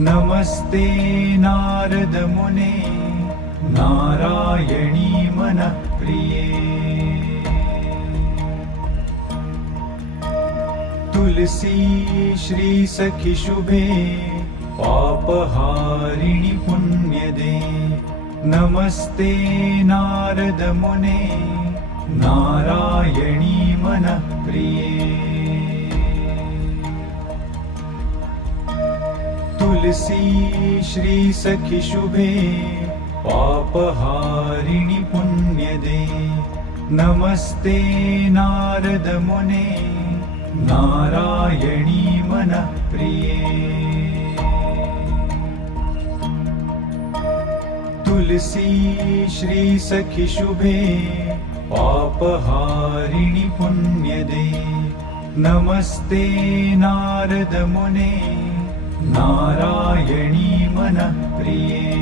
नमस्ते नारद मुने नारायणी मनः प्रिये। तुलसी श्री सखी शुभे पापहारिणि पुण्यदे। नमस्ते नारद मुने नारायणी मनः प्रिये। तुलसी श्री सखी शुभे पापहारिणि पुण्यदे। नमस्ते नारद मुने नारायणी मनः प्रिये। तुलसी श्री सखी शुभे पापहारिणि पुण्यदे। नमस्ते नारद मुने नारायणी मनः प्रिये।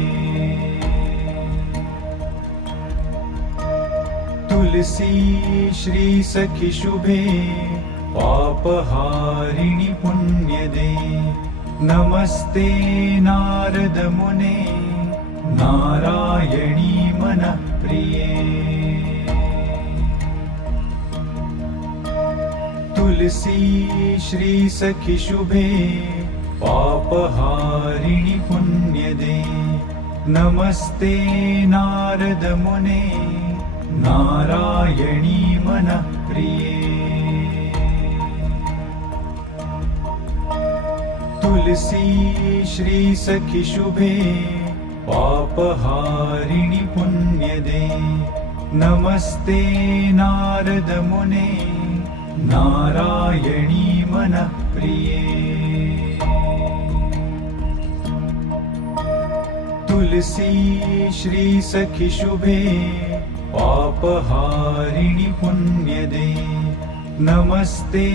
तुलसी श्री सखी शुभे पापहारिणि पुण्यदे। नमस्ते नारद मुने नारायणी मनः प्रिये। तुलसी श्री सखी शुभे पापहारिणि पुण्यदे। नमस्ते नारद मुने नारायणी मनः प्रिये। तुलसी श्री सखी शुभे पापहारिणि पुण्यदे। नमस्ते नारद मुने नारायणी मनः प्रिये। तुलसी श्री सखी शुभे पापहारिणि पुण्यदे। नमस्ते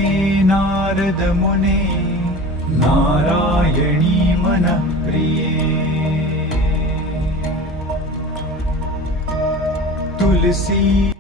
नारद मुने नारायणी मनः प्रिये। तुलसी